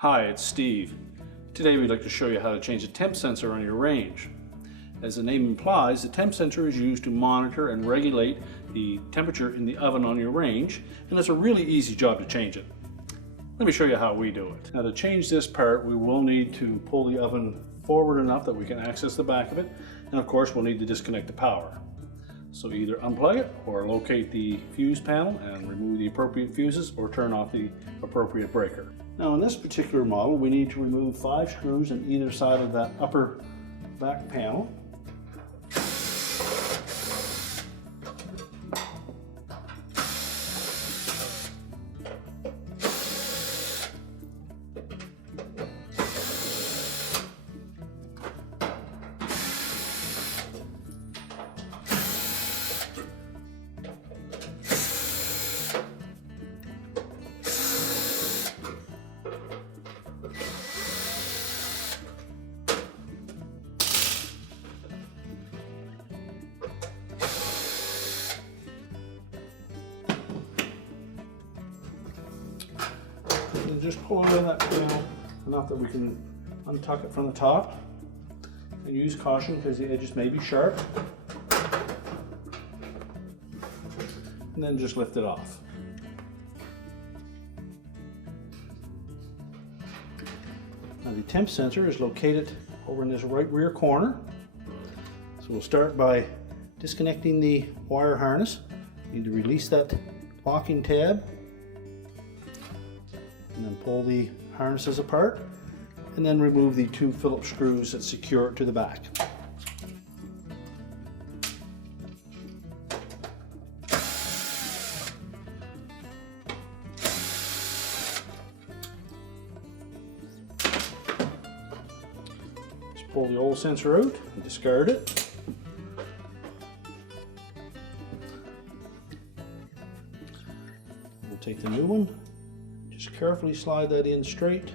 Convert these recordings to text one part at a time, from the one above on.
Hi, it's Steve. Today we'd like to show you how to change the temp sensor on your range. As the name implies, the temp sensor is used to monitor and regulate the temperature in the oven on your range, and it's a really easy job to change it. Let me show you how we do it. Now, to change this part, we will need to pull the oven forward enough that we can access the back of it, and of course we'll need to disconnect the power. So either unplug it or locate the fuse panel and remove the appropriate fuses or turn off the appropriate breaker. Now, in this particular model, we need to remove 5 screws on either side of that upper back panel. And just pull it in that panel enough that we can untuck it from the top, and use caution because the edges may be sharp, and then just lift it off. Now, the temp sensor is located over in this right rear corner, so we'll start by disconnecting the wire harness. You need to release that locking tab, and then pull the harnesses apart, and then remove the 2 Phillips screws that secure it to the back. Just pull the old sensor out and discard it. We'll take the new one. Just carefully slide that in straight.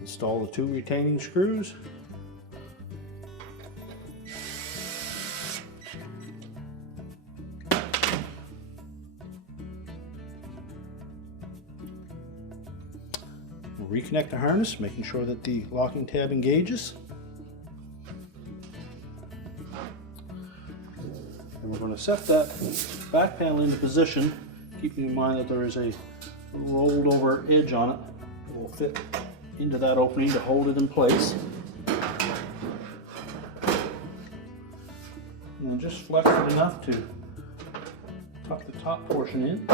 Install the 2 retaining screws. Reconnect the harness, making sure that the locking tab engages. And we're going to set that back panel into position, keeping in mind that there is a rolled over edge on it that will fit into that opening to hold it in place. And then just flex it enough to tuck the top portion in.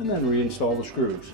And then reinstall the screws.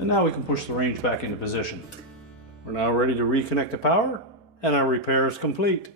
And now we can push the range back into position. We're now ready to reconnect the power, and our repair is complete.